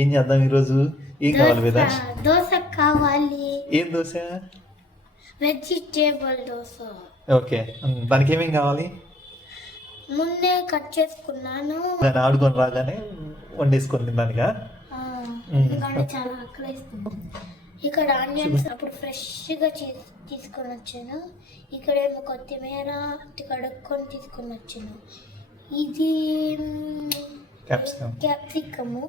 ఏం చేద్దాం ఈరోజు? ఏం కావాలి వేద? దోశ కావాలి. ఏం దోశ? వెజిటేబుల్ దోశ. ఓకే. దానికి ఏమేం కావాలి? ముందే కట్ చేసుకున్నాను. దాన్ని ఆడుకొని రాగానే వండేసుకొని తిన్నానుగా ఆకలిస్తుంది. ఇక్కడ ఆనియన్స్ అప్పుడు ఫ్రెష్గా తీసుకొని వచ్చాను. ఇక్కడేమో కొత్తిమీర కడుక్కొని తీసుకొని వచ్చాను. ఇది. క్యాప్సికము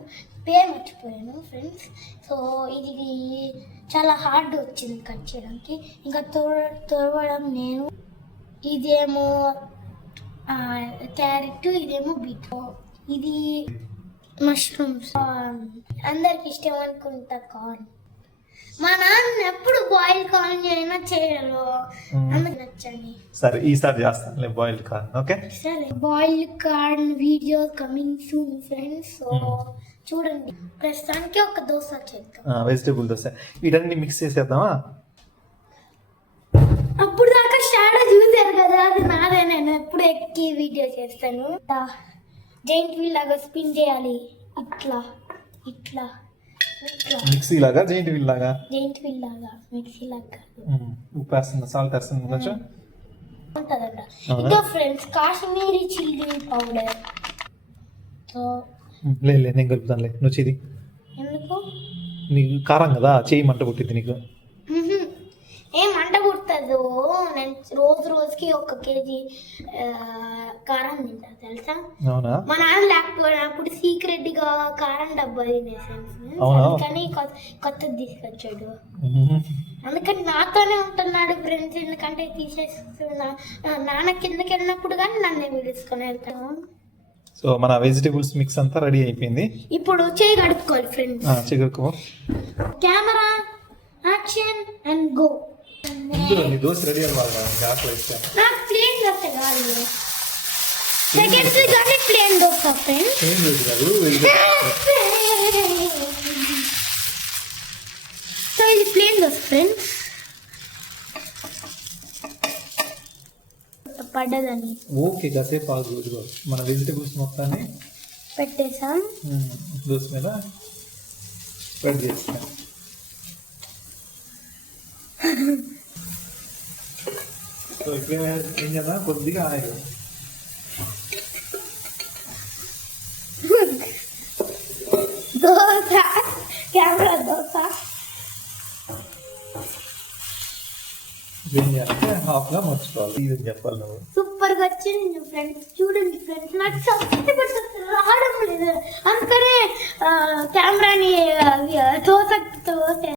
పేరు మర్చిపోయాను ఫ్రెండ్స్ సో ఇది చాలా హార్డ్ వచ్చింది కట్ చేయడానికి. ఇంకా తోడ తోడడం నేను. ఇదేమో క్యారెట్ ఇదేమో బీట్ ఇది మష్రూమ్స్ um, అందరికి ఇష్టం అనుకుంటా కార్న్ మా నాన్న ఎప్పుడు బాయిల్ కార్న్ అయినా చేయరు. నచ్చండి. సరే ఈసారి చేస్తానులే బాయిల్డ్ కార్న్ ఓకే? సరే boil corn video coming soon friends so. చూడండి. ప్రస్తుతానికి ఒక దోశ చేద్దాం. వెజిటేబుల్ దోశ. వీటన్ని మిక్స్ చేసేద్దామా? అప్పుడు దాకా స్టార్ట్ చూసారు కదా అది నాదే. నేను ఎప్పుడు ఎక్కి వీడియో చేస్తాను. జైంట్ వీల్ లాగా స్పిన్ చేయాలి. ఇట్లా ఇట్లా. మిక్సీ లాగా జైంట్ వీల్ లాగా జైంట్ వీల్ లాగా మిక్సీ లాగా ఉప్పు వేస్తుంది సాల్ట్ వేస్తుంది కొంచెం ఉంటుందంట? ఇంకా friends Kashmiri chilli powder. So um, లే లే నేను కలుపుతానులే. నువ్వు చేది ఎందుకు? నీకు కారం కదా చేయి మంట పుట్టింది నీకు మ్మ్హ్మ్. ఏం మంట పుట్టదు నేను రోజు రోజుకి ఒక కేజీ కారం తింటా తెలుసా? అవునా? మా నాన్న లేకపోయినప్పుడు సీక్రెట్గా కారం డబ్బా తినేసాను? అందుకని కొత్త- కొత్తది తీసుకొచ్చాడు. అందుకని నాతోనే ఉంటున్నాడు ఫ్రెండ్స్ ఎందుకంటే తీసేస్తున్నా నాన్న కిందకి వెళ్ళినప్పుడు కానీ నన్ను పిలుచుకొని వెళ్తాను సో మన వెజిటేబుల్స్ మిక్స్ అంతా రెడీ అయిపోయింది. ఇప్పుడు చేయి కడుక్కోవాలి ఫ్రెండ్స్. చిగురుకో కెమెరా యాక్షన్ అండ్ గో. ఇందులో నీ దోశ రెడీ అవ్వాలి గ్యాస్ ఇచ్చాను నాకు ప్లేన్ దోశ కావాలి సెకండ్స్ కానీ ప్లేన్ దోశ ఫ్రెండ్స్ ఏం లేదు కాదు vegetable. సో ఇది ప్లేన్ దోశ ఫ్రెండ్స్ పడ్డదని ఓకే కాసేపు ఆగు ఇదిగో మన వెజిటేబుల్స్ మొత్తాన్ని పెట్టేసాం దోశ మీద స్ప్రెడ్ చేస్తాం సో ఇప్పుడు ఏం- ఏం చేద్దాం కొద్దిగా ఆయిల్ దోశ కెమెరా దోశ ఏం చేయాలంటే హాఫ్గా మర్చిపోవాలి ఇది చెప్పాలి నువ్వు సూపర్గా వచ్చింది ఫ్రెండ్స్ చూడండి ఫ్రెండ్స్ నాకు సబ్స్క్రైబర్స్ రావడం లేదు అందుకనే కెమెరాని దోశ దోశ